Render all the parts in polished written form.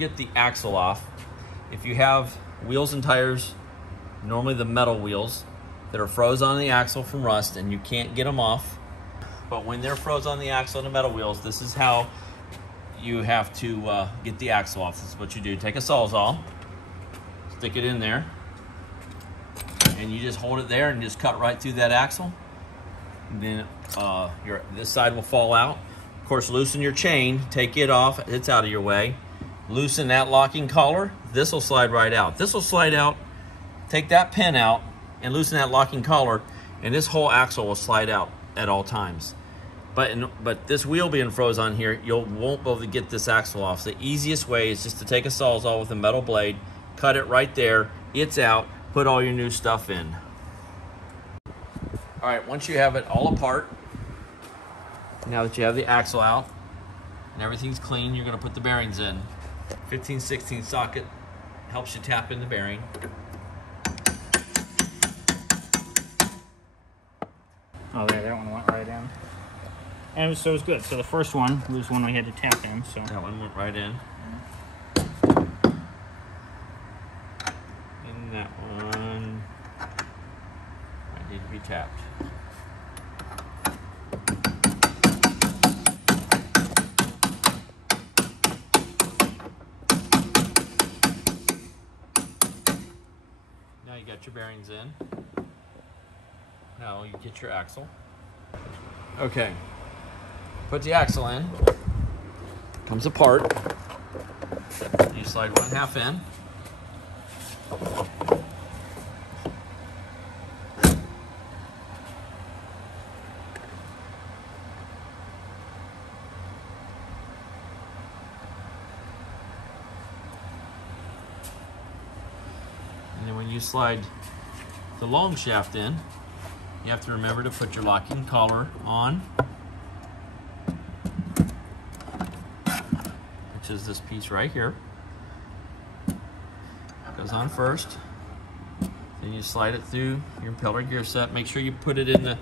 get the axle off, if you have wheels and tires, normally the metal wheels, that are froze on the axle from rust and you can't get them off, but when they're froze on the axle and the metal wheels, this is how you have to get the axle off. This is what you do. Take a Sawzall, stick it in there, and you just hold it there and just cut right through that axle. And then this side will fall out. Of course, loosen your chain, take it off, it's out of your way. Loosen that locking collar, this will slide right out. This will slide out, take that pin out, and loosen that locking collar, and this whole axle will slide out at all times. But this wheel being froze on here, you won't be able to get this axle off. So the easiest way is just to take a Sawzall with a metal blade, cut it right there, it's out, put all your new stuff in. All right, once you have it all apart, now that you have the axle out and everything's clean, you're gonna put the bearings in. 15/16 socket helps you tap in the bearing. Oh, there, that one went right in. And so it was good. So the first one was one we had to tap in. So that one went right in. And that one might need to be tapped. Now you got your bearings in. Now you get your axle. Okay, put the axle in. Comes apart. You slide 1/2 in. And then when you slide the long shaft in, you have to remember to put your locking collar on, which is this piece right here. Goes on first. Then you slide it through your impeller gear set. Make sure you put it in the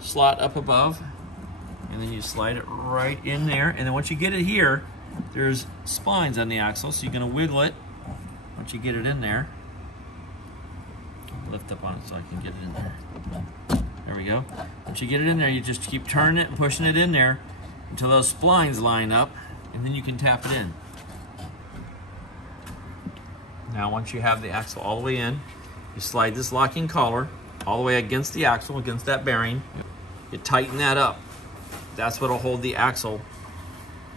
slot up above, and then you slide it right in there. And then once you get it here, there's spines on the axle, so you're gonna wiggle it once you get it in there. Lift up on it so I can get it in there. There we go. Once you get it in there, you just keep turning it and pushing it in there until those splines line up, and then you can tap it in. Now once you have the axle all the way in, you slide this locking collar all the way against the axle, against that bearing. You tighten that up. That's what will hold the axle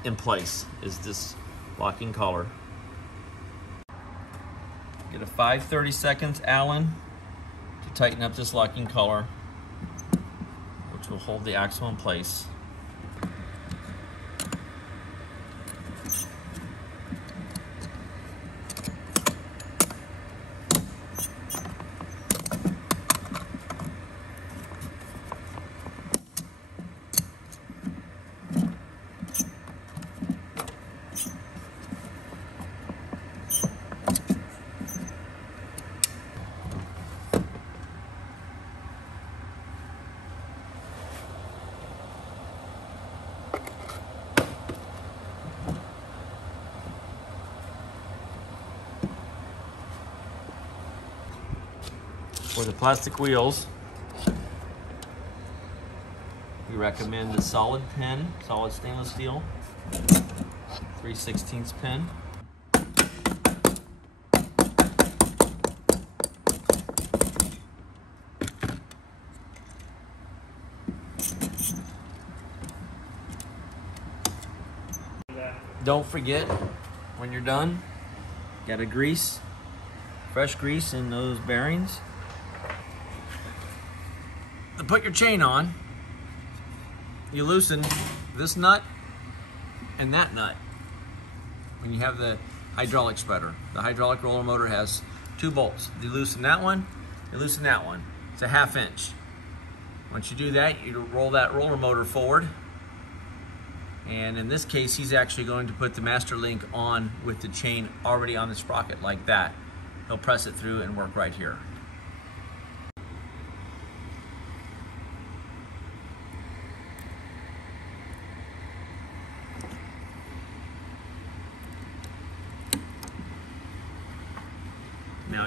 in place, is this locking collar. Get a 5/32 Allen to tighten up this locking collar, which will hold the axle in place. For the plastic wheels, we recommend the solid pin, solid stainless steel, 3/16 pin. Don't forget, when you're done, gotta grease, fresh grease in those bearings. To put your chain on, you loosen this nut and that nut when you have the hydraulic spreader. The hydraulic roller motor has 2 bolts. You loosen that one, you loosen that one. It's a 1/2 inch. Once you do that, you roll that roller motor forward. And in this case, he's actually going to put the master link on with the chain already on the sprocket like that. He'll press it through and work right here.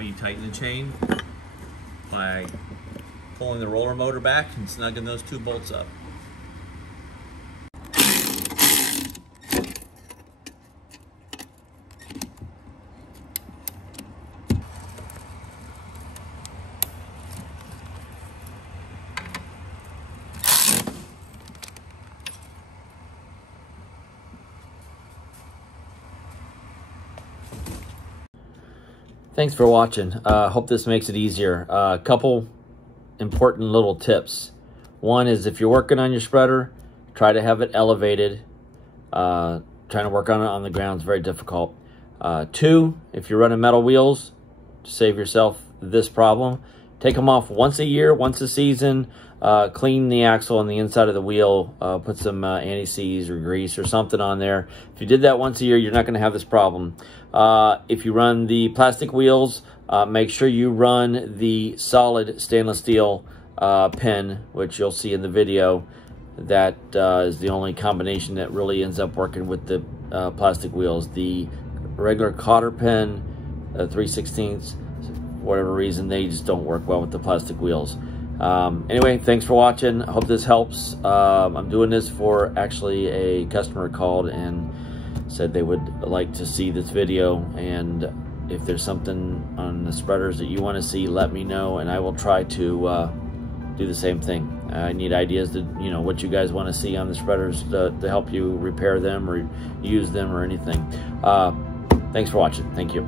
you tighten the chain by pulling the roller motor back and snugging those 2 bolts up. Thanks for watching. Hope this makes it easier. A couple important little tips. One is if you're working on your spreader, try to have it elevated. Trying to work on it on the ground is very difficult. 2, if you're running metal wheels, to save yourself this problem, take them off once a year, once a season. Clean the axle on the inside of the wheel, put some anti-seize or grease or something on there. If you did that once a year, you're not going to have this problem. If you run the plastic wheels, make sure you run the solid stainless steel pin, which you'll see in the video. That is the only combination that really ends up working with the plastic wheels. The regular cotter pin, 3/16, for whatever reason, they just don't work well with the plastic wheels. Anyway, thanks for watching. I hope this helps. I'm doing this for actually a customer called and said they would like to see this video, and if there's something on the spreaders that you want to see, let me know and I will try to do the same thing. I need ideas to, what you guys want to see on the spreaders to help you repair them or use them or anything. Thanks for watching. Thank you.